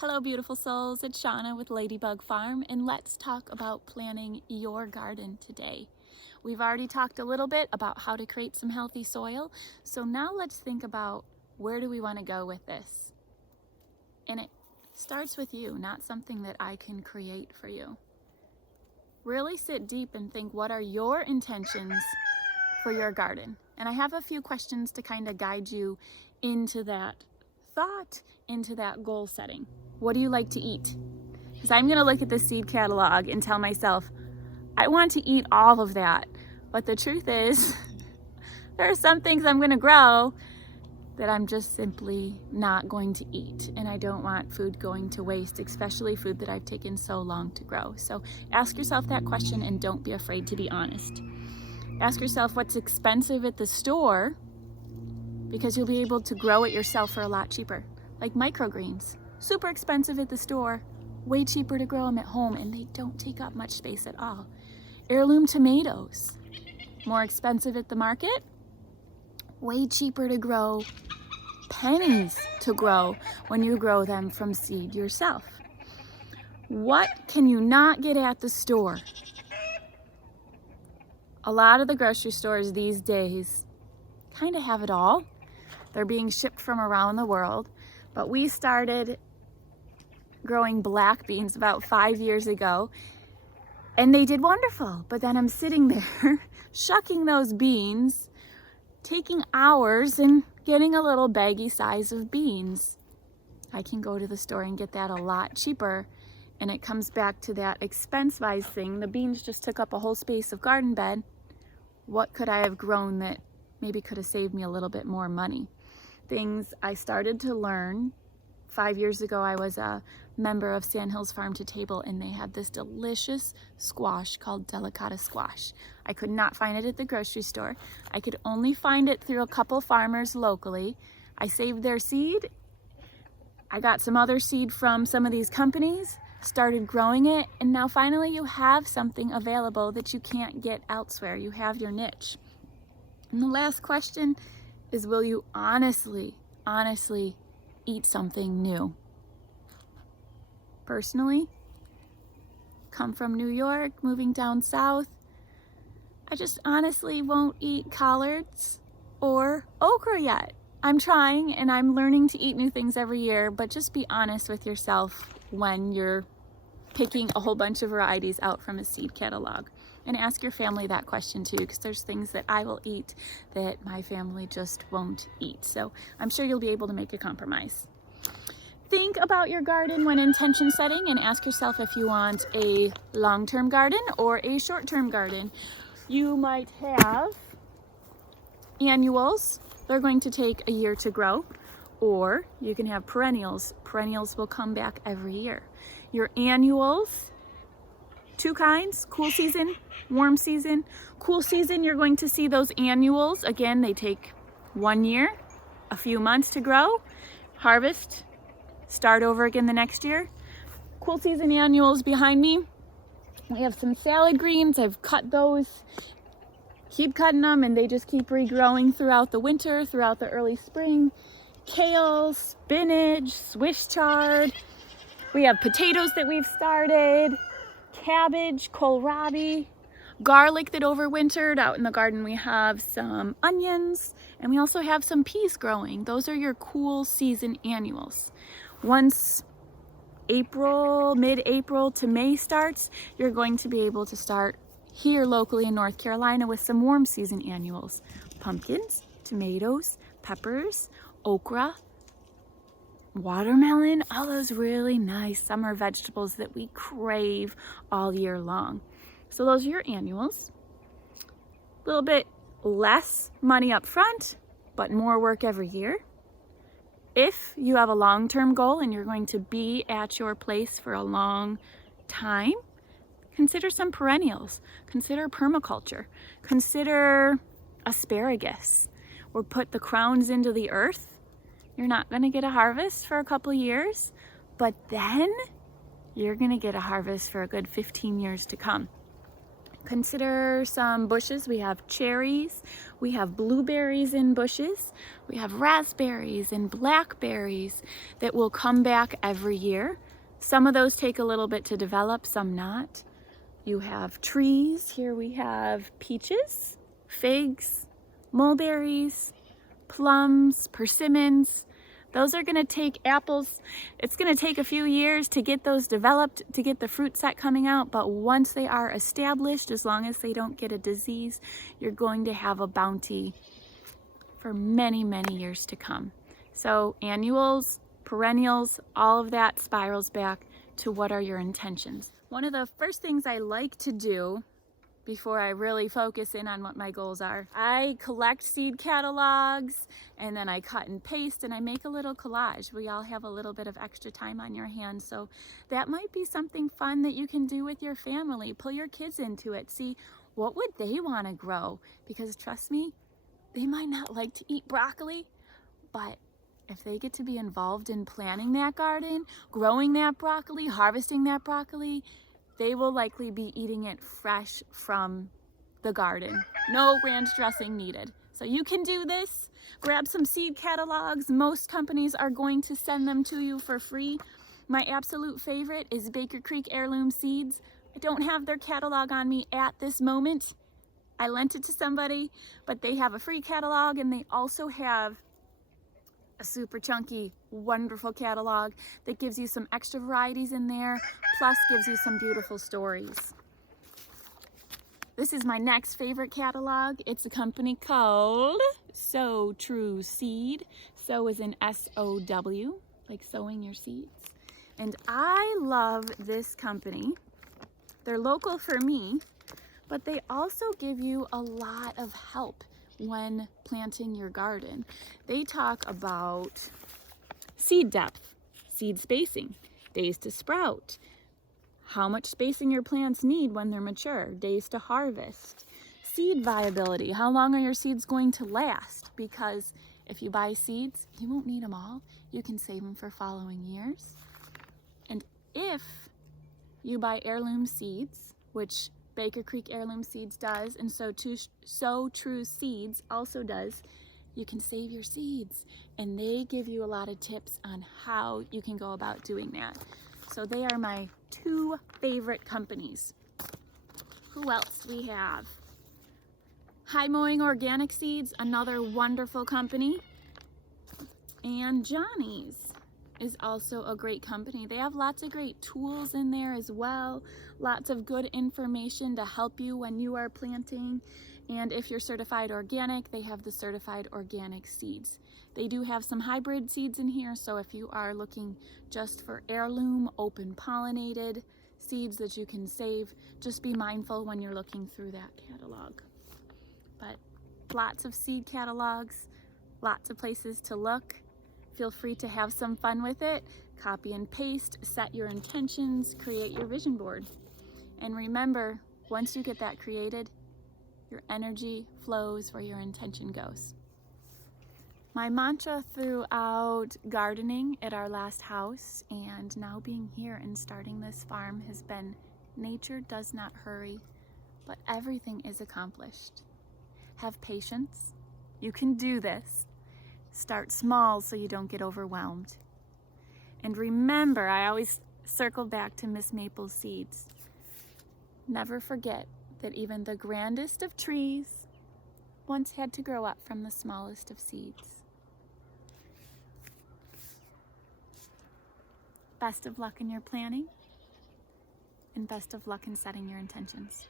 Hello beautiful souls, it's Shauna with Ladybug Farm, and let's talk about planning your garden today. We've already talked a little bit about how to create some healthy soil, so now let's think about where do we want to go with this. And it starts with you, not something that I can create for you. Really sit deep and think, what are your intentions for your garden? And I have a few questions to kind of guide you into that thought, into that goal setting. What do you like to eat? Because I'm going to look at the seed catalog and tell myself, I want to eat all of that. But the truth is, there are some things I'm going to grow that I'm just simply not going to eat. And I don't want food going to waste, especially food that I've taken so long to grow. So ask yourself that question and don't be afraid to be honest. Ask yourself what's expensive at the store, because you'll be able to grow it yourself for a lot cheaper. Like microgreens, super expensive at the store, way cheaper to grow them at home, and they don't take up much space at all. Heirloom tomatoes, more expensive at the market, way cheaper to grow, pennies to grow when you grow them from seed yourself. What can you not get at the store? A lot of the grocery stores these days kind of have it all. They're being shipped from around the world, but we started growing black beans about 5 years ago, and they did wonderful. But then I'm sitting there shucking those beans, taking hours and getting a little baggy size of beans. I can go to the store and get that a lot cheaper, and it comes back to that expense-wise thing. The beans just took up a whole space of garden bed. What could I have grown that maybe could have saved me a little bit more money? Things I started to learn. 5 years ago, I was a member of Sandhills Farm to Table, and they had this delicious squash called delicata squash. I could not find it at the grocery store. I could only find it through a couple farmers locally. I saved their seed. I got some other seed from some of these companies, started growing it, and now finally you have something available that you can't get elsewhere. You have your niche. And the last question is, will you honestly eat something new? Personally, come from New York, moving down south, I just honestly won't eat collards or okra yet. I'm trying and I'm learning to eat new things every year, but just be honest with yourself when you're picking a whole bunch of varieties out from a seed catalog. And ask your family that question too, because there's things that I will eat that my family just won't eat. So I'm sure you'll be able to make a compromise. Think about your garden when intention setting and ask yourself if you want a long-term garden or a short-term garden. You might have annuals. They're going to take a year to grow. Or you can have perennials. Perennials will come back every year. Your annuals, two kinds, cool season, warm season. Cool season, you're going to see those annuals. Again, they take 1 year, a few months to grow, harvest, start over again the next year. Cool season annuals behind me. We have some salad greens. I've cut those, keep cutting them, and they just keep regrowing throughout the winter, throughout the early spring. Kale, spinach, Swiss chard. We have potatoes that we've started, cabbage, kohlrabi, garlic that overwintered. Out in the garden we have some onions, and we also have some peas growing. Those are your cool season annuals. Once April, mid-April to May starts, you're going to be able to start here locally in North Carolina with some warm season annuals. Pumpkins, tomatoes, peppers, okra, watermelon, all those really nice summer vegetables that we crave all year long. So those are your annuals. A little bit less money up front, but more work every year. If you have a long-term goal and you're going to be at your place for a long time, consider some perennials. Consider permaculture. Consider asparagus, or put the crowns into the earth. You're not going to get a harvest for a couple years, but then you're going to get a harvest for a good 15 years to come. consider some bushes. We have cherries, we have blueberries in bushes, we have raspberries and blackberries that will come back every year. Some of those take a little bit to develop, some not. You have trees. Here we have peaches, figs, mulberries, plums, persimmons. Those are going to take apples. It's going to take a few years to get those developed, to get the fruit set coming out. But once they are established, as long as they don't get a disease, you're going to have a bounty for many, many years to come. So annuals, perennials, all of that spirals back to what are your intentions. One of the first things I like to do before I really focus in on what my goals are, I collect seed catalogs, and then I cut and paste and I make a little collage. We all have a little bit of extra time on your hands, so that might be something fun that you can do with your family. Pull your kids into it. See, what would they want to grow? Because trust me, they might not like to eat broccoli, but if they get to be involved in planting that garden, growing that broccoli, harvesting that broccoli, they will likely be eating it fresh from the garden. No ranch dressing needed. So you can do this. Grab some seed catalogs. Most companies are going to send them to you for free. My absolute favorite is Baker Creek Heirloom Seeds. I don't have their catalog on me at this moment. I lent it to somebody, but they have a free catalog, and they also have a super chunky, wonderful catalog that gives you some extra varieties in there, plus gives you some beautiful stories. This is my next favorite catalog. It's a company called Sow True Seed. Sow is in S-O-W, like sowing your seeds. And I love this company. They're local for me, but they also give you a lot of help when planting your garden. They talk about seed depth, seed spacing, days to sprout, how much spacing your plants need when they're mature, days to harvest, seed viability, how long are your seeds going to last? Because if you buy seeds, you won't need them all. You can save them for following years. And if you buy heirloom seeds, which Baker Creek Heirloom Seeds does, and Sow True Seeds also does, you can save your seeds, and they give you a lot of tips on how you can go about doing that. So they are my two favorite companies. Who else do we have? High Mowing Organic Seeds, another wonderful company. And Johnny's is also a great company. They have lots of great tools in there as well, lots of good information to help you when you are planting. And if you're certified organic, they have the certified organic seeds. They do have some hybrid seeds in here, so if you are looking just for heirloom, open pollinated seeds that you can save, just be mindful when you're looking through that catalog. But lots of seed catalogs, lots of places to look. Feel free to have some fun with it. Copy and paste, set your intentions, create your vision board. And remember, once you get that created, your energy flows where your intention goes. My mantra throughout gardening at our last house and now being here and starting this farm has been, nature does not hurry, but everything is accomplished. Have patience. You can do this. Start small so you don't get overwhelmed. And remember, I always circle back to Miss Maple's seeds. Never forget that even the grandest of trees once had to grow up from the smallest of seeds. Best of luck in your planning, and best of luck in setting your intentions.